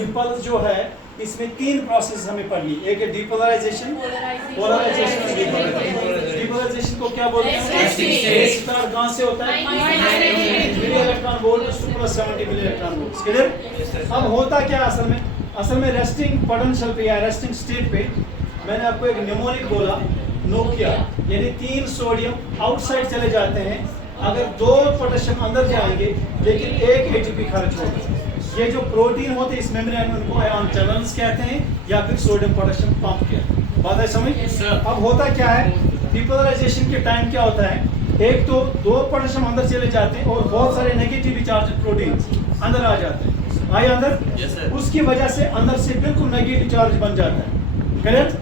Impulse जो है इसमें तीन प्रोसेस हमें पढ़नी। एक है डीपोलराइजेशन, पोलराइजेशन और डीपोलराइजेशन। डीपोलराइजेशन को क्या बोलते हैं? स्टार्ट कहां से होता है? Milli electron volt to + 70 milli electron volt. Clear? अब होता क्या असल में रेस्टिंग पोटेंशियल पे या रेस्टिंग स्टेट पे मैंने आपको एक निमोनिक बोला, नोकिया, यानी 3 सोडियम आउटसाइड चले जाते हैं। अगर 2 पोटेशियम अंदर जाएंगे लेकिन 1 एटीपी खर्च होगा। ये जो प्रोटीन होते हैं इस मेम्ब्रेन में उनको आयन चैनल्स कहते हैं या फिर सोडियम पोटेशियम पंप कहते हैं। बात है समझ? अब होता क्या है, डीपोलराइजेशन के टाइम क्या होता है, एक तो 2 पोटेशियम अंदर चले जाते हैं और बहुत सारे नेगेटिवली चार्ज प्रोटीन अंदर आ जाते हैं। आए अंदर, उसकी वजह से अंदर से बिल्कुल नेगेटिव चार्ज बन जाता है। करेक्ट?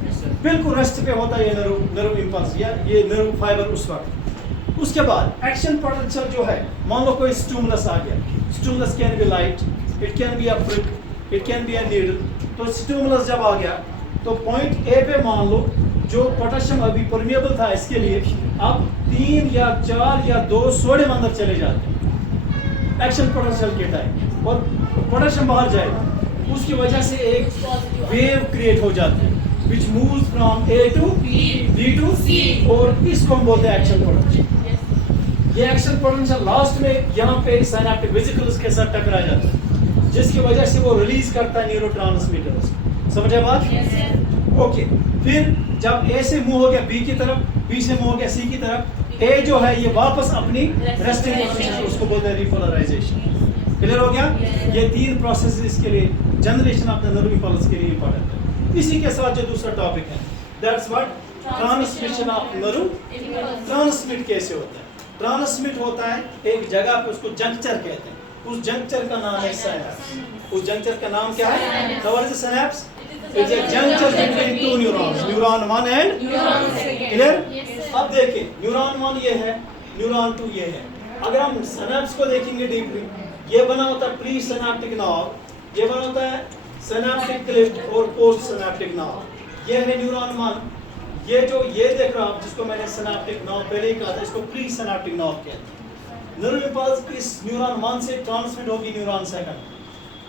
बिल्कुल रेस्ट पे होता है ये नर्व इम्पल्स या ये नर्व फाइबर उस वक्त। उसके बाद एक्शन पोटेंशियल जो है, मान लो कोई स्टिमुलस आ गया। Stimulus can be light, it can be a brick, it can be a needle. तो स्टिमुलस जब आ गया तो पॉइंट ए पे मान लो जो पोटेशियम अभी परमिएबल था इसके लिए, अब 3 या 4 या 2 सोडियम अंदर चले जाते हैं एक्शन पोटेंशियल के टाइम, और पोटेशियम बाहर जाएगा। उसकी वजह से एक वेव क्रिएट हो जाती है which moves from A to B to C, और इसको हम बोलते हैं एक्शन पोटेंशियल। ये एक्शन पोटेंशियल लास्ट में यहाँ पे सिनैप्टिक वेसिकल्स के साथ टकरा जाता है, जिसकी वजह से वो रिलीज करता है न्यूरोट्रांसमीटर्स। समझे बात? ओके, फिर जब A से मूव हो गया B की तरफ, B से मूव हो गया C की तरफ, A जो है ये वापस अपनी रेस्टिंग पोजीशन, उसको बोलते हैं रिपोलराइजेशन। क्लियर हो गया? ये 3 प्रोसेस इसके लिए generation of the nerve impulse के लिए इंपॉर्टेंट है। इसी के साथ जो दूसरा टॉपिक है, that's what transmission of nerve. Transmit कैसे होता है? ट्रांसमिट होता है एक जगह पे, उसको जंक्चर कहते हैं। उस जंक्चर का नाम है सिनैप्स। उस जंक्चर का नाम क्या है? What is synapse? It's a juncture between 2 neurons, neuron 1 and neuron 2। Clear? अब देखिए, न्यूरॉन 1 ये है, न्यूरॉन 2 ये है। अगर हम सिनैप्स को देखेंगे डीपली, ये बना होता है प्री सिनैप्टिक नर्व, ये बना होता है सिनैप्टिक क्लिफ्ट और पोस्ट सिनैप्टिक नर्व। ये है न्यूरॉन 1। ये जो ये देख रहा आप, जिसको मैंने सिनैप्टिक नर्व पहले ही कहा था, इसको प्री सिनैप्टिक नर्व कहते हैं। नर्व इम्पल्स इस न्यूरॉन 1 से ट्रांसमिट होगी न्यूरॉन 2।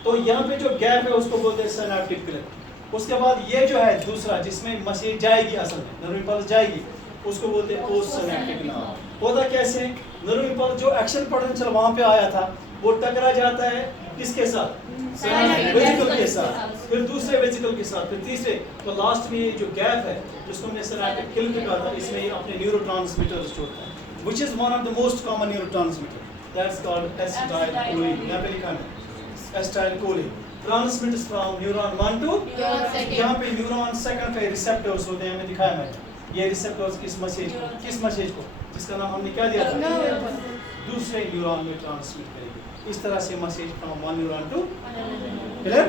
तो यहाँ पे जो गैप है उसको बोलते हैं सिनैप्टिक क्लिफ्ट। उसके बाद ये जो है दूसरा जिसमें मैसेज जाएगी, असल में नर्व इम्पल्स जाएगी, उसको बोलते हैं पोस्ट सिनैप्टिक नर्व। होता कैसे? नर्व इम्पल्स जो एक्शन पोटेंशियल वहां पे आया था वो टकरा जाता है किसके साथ? वेसिकल के साथ, फिर दूसरे वेसिकल के साथ, फिर तीसरे। तो लास्ट में ये जो गैप है जिसको हमने सिनैप्टिक क्लिफ्ट कहा था, इसमें ये अपने न्यूरोट्रांसमीटर्स छोड़ता है, which is one of the most common neurotransmitter, that's called acetylcholine. यहाँ पे लिखा है acetylcholine transmits from neuron 1 to, यहाँ पे न्यूरॉन 2 पे रिसेप्टर्स होते हैं, हमें दिखाया मैंने। ये रिसेप्टर्स किस मैसेज को जिसका नाम हमने क्या दिया था? दूसरे न्यूरॉन में ट्रांसमिट करेंगे। इस तरह से message from 1 neuron to. Clear?